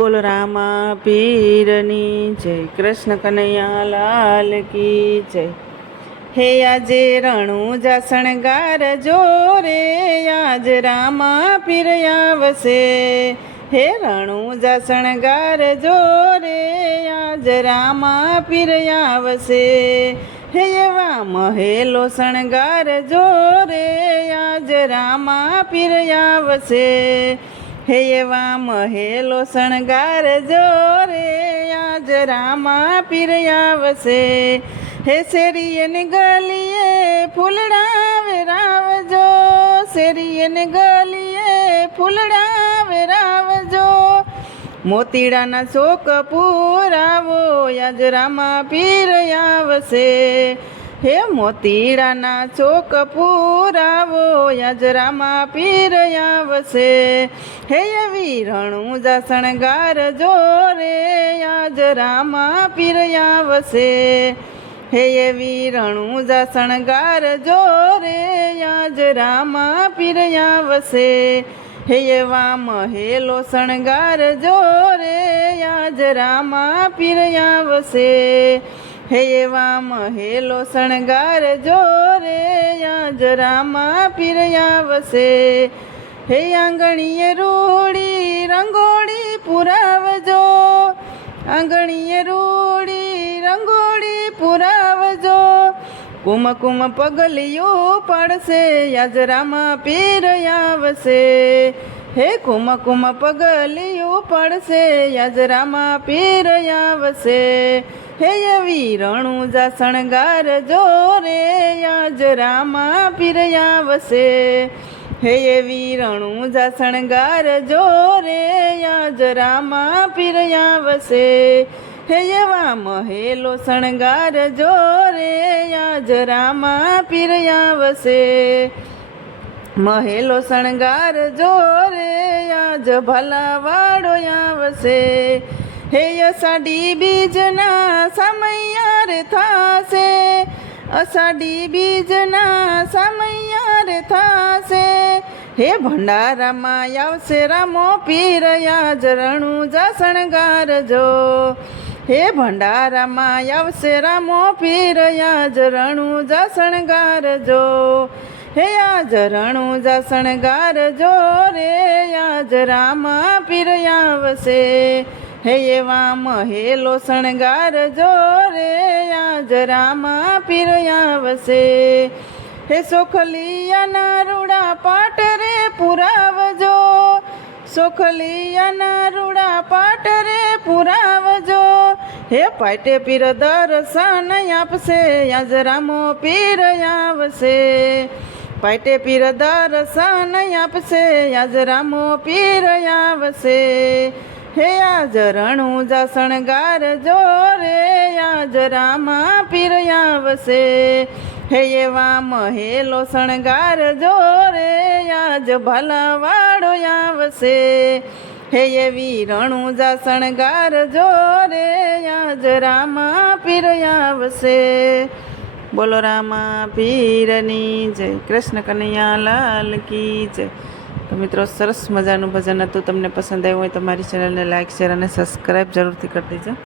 બોલો રામા પીરની જય, કૃષ્ણ કનૈયા લાલ કી જય। હે આજે રણુજા શણગાર જો રે, આજ રામા પીર આવશે। હે રણુજા શણગાર જો રે, આજ રામા પીર આવશે। હે એવા મહેલો શણગાર જો રે, આજ રામા પીર આવશે। હે એવા મહેલો શણગાર જો રે, આજ રામા પીર આવશે। હે શેરીએ ને ગલીએ ફૂલડા વેરાવજો, શેરીએ ને ગલીએ ફૂલડા વેરાવજો। મોતીડાના ચોક પુરાવો, આજ રામા પીર આવશે। હે મોતીડાના ચોક પુરાવો, આજ રામા પીર આવશે। હે એવી રણુજા શણગાર જો રે, આજ રામા પીર આવશે। હે એવી રણુજા શણગાર જો રે, આજ રામા પીર આવશે। હે એવા મહેલો શણગાર જો રે, આજ રામા પીર આવશે। હે એવા મહેલો શણગાર જો રે, આજ રામા પીર આવશે। હે આંગણીએ રૂડી રંગોળી પુરાવજો, આંગણીએ રૂડી રંગોળી પુરાવજો। કુમકુમ પગલિયું પડશે, આજ રામા પીર આવશે। હે કુમકુમ પગલિયું પડશે, આજ રામા પીર આવશે। હે એવી રણુજા શણગાર જો રે, આજ રામા પીર આવશે। હે એવી રણુજા શણગાર જો રે, આજ રામા પીર આવશે। હે એવા મહેલો શણગાર જો રે, આજ રામા પીર આવશે। મહેલો શણગાર જો રે, આજ ભલાવાળો આવશે। હે અષાઢી બીજના સમયાર થાશે, અષાઢી બીજના સમયાર થાશે। હે ભંડારામાં આવશે રામો પીર, આજ રણુજા શણગાર જો। હે ભંડારામાં આવશે રામો પીર, આજ રણુજા શણગાર જો। હે આજ રણુજા શણગાર જો રે, આજ રામા પીર આવશે। હે એવા મહેલો શણગાર જો રે, આજ રામા પીર આવશે। હે સોખલિયાના રૂડા પાટ રે પુરાવજો, સોખલિયાના રૂડા પાટ રે પુરાવજો। હે પાટે પીર દર્શન આપશે, આજ રામો પીર આવશે। પાટે પીર દર્શન આપશે, આજ રામો પીર આવશે। હે આજ રણુજા શણગાર જો રે, આજ રામા પીર આવશે। હે એવા મહેલો શણગાર જો રે, આજ ભલાવાળો આવશે। હે એવી રણુજા શણગાર જો રે, આજ રામા પીર આવશે। બોલો રામા પીરની જય, કૃષ્ણ કનૈયા લાલ કી જય। તો મિત્રો, સરસ મજાનું ભજન હતું। તમને પસંદ આવ્યું હોય તો મારી ચેનલને લાઇક, શેર અને સબસ્ક્રાઈબ જરૂરથી કરી દેજો।